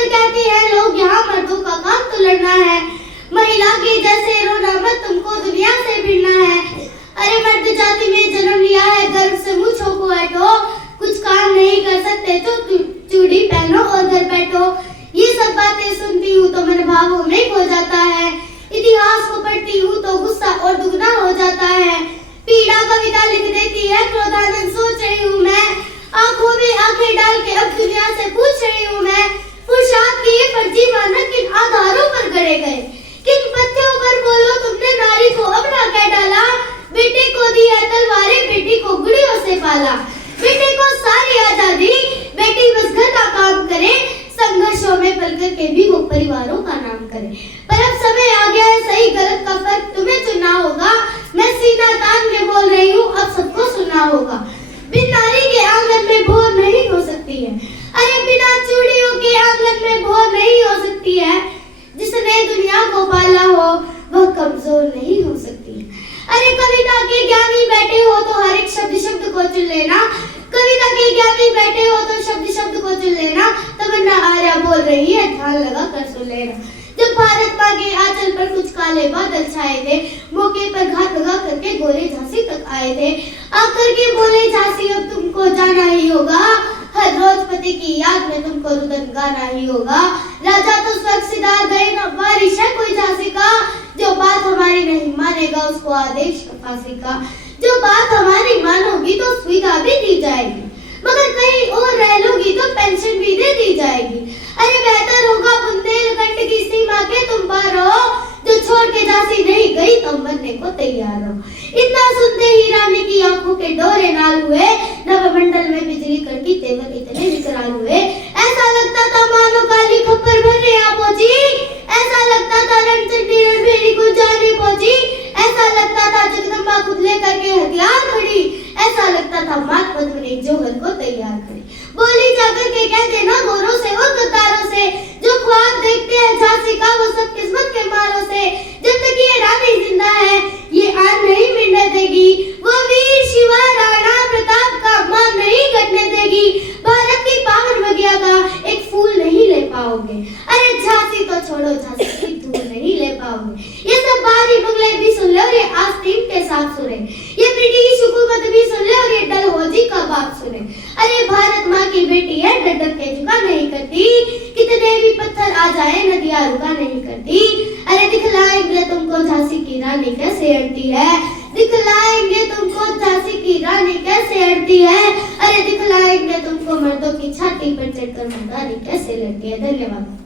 अक्सर कहते हैं लोग यहाँ मर्दों का काम तो लड़ना है, महिला के जैसे रोना मत, तुमको दुनिया से भिड़ना है। अरे मर्द जाति में जन्म लिया है, गर्व से मुझो को हटो, कुछ काम नहीं कर सकते तो चूड़ी पहनो और घर बैठो। ये सब बातें सुनती हूँ तो मन भावों में खो जाता है, इतिहास को पढ़ती हूँ तो गुस्सा और दुगना हो जाता है। पीड़ा कविता लिख देती है, क्रोधानंद सोच रही हूँ मैं, आंखों में आंखें डाल के अब दुनिया से पूछ रही हूँ मैं, पुरुषार्थ के ये फर्जी मानक किन आधारों पर गढ़े गए, किन पत्थरों पर बोलो तुमने नारी को अपना क्या डाला। बेटे को दी है तलवारें, बेटी को गुड़ियों से पाला, बेटे को सारी आजादी, बेटी बस घर का काम करे, संघर्षों में पलकर के भी वो परिवारों का नाम करे। पर अब समय आ गया है, सही गलत का फर्क तुम्हें चुनना होगा, मैं सीना तान के बोल रही हूँ, अब सबको सुनना होगा। बिन नारी के आंगन में भोर नहीं हो सकती है, अरे बिना चूड़ियों के आंगन में भोर नहीं हो सकती है। जिसने दुनिया को पाला हो वह कमजोर नहीं हो सकती है। अरे कविता के ज्ञानी बैठे हो तो हर एक शब्द शब्द को चुन लेना, कविता के ज्ञानी बैठे हो तो शब्द शब्द को चुन लेना। तमन्ना आर्या बोल रही है, ध्यान लगा कर सुन लेना। जब भारत माँ के आंचल पर कुछ काले बादल छाए थे, मौके पर घात लगा करके गोरे झांसी तक आए थे, आकर के बोले झांसी अब तुमको जाना ही होगा, हर रोज पति की याद में तुमको रुदन गाना ही होगा। राजा तो स्वर्ग सिधार गए, न बारिश है कोई झांसी का, जो बात हमारी नहीं मानेगा उसको आदेश फांसी का। जो बात हमारी मानोगी तो सुविधा भी दी जाएगी, मगर कहीं और रह लोगी तो पेंशन भी दे दी जाएगी। अरे बेहतर होगा बुंदेलखंड की सीमा के तुम पार हो, जो छोड़ के झांसी नहीं गई तुम बनने को तैयार हो। इतना सुनते ही रानी की आंखों के डोरे नाल हुए, नवमंडल में बिजली कड़की तेवर इतने विकराल हुए। ऐसा लगता था मानो काली खप्पर भरने आ पहुंची, ऐसा लगता था रणचंडी रणभेरी को जाने पहुंची, ऐसा लगता था जगदम्बा खुद लेकर के हथियार खड़ी, ऐसा लगता था मात पद्मिनी जोहर को तैयार खड़ी। बोली जाकर के कहते ना गोरों से और गद्दारों से, जो ख्वाब देखते हैं झांसी का वो सब किस्मत के मारों से। जब तक ये रानी जिंदा है ये आन नहीं मिटने देगी, वो वीर शिवा राणा प्रताप का मान नहीं घटने देगी। भारत की पावन बगिया का एक फूल नहीं ले पाओगे, अरे झांसी तो छोड़ो झांसी की धूल नहीं ले पाओगे। ये सब बारी बंगले भी सुन लो और ये आस्तीन के साथ सुने, ये ब्रिटिश हुकूमत भी सुन ले और ये डलहौजी का बात सुने। अरे भारत माँ की बेटी है, डर डर के झुका नहीं करती, कितने भी पत्थर आ जाए नदियाँ रुका नहीं करती। अरे दिखलाएंगे तुमको झांसी की रानी कैसे अड़ती है, दिखलाएंगे तुमको झांसी की रानी कैसे अड़ती है। अरे दिखलाएंगे तुमको मर्दों की छाती पर चढ़कर मर्दानी कैसे लड़ती है। धन्यवाद।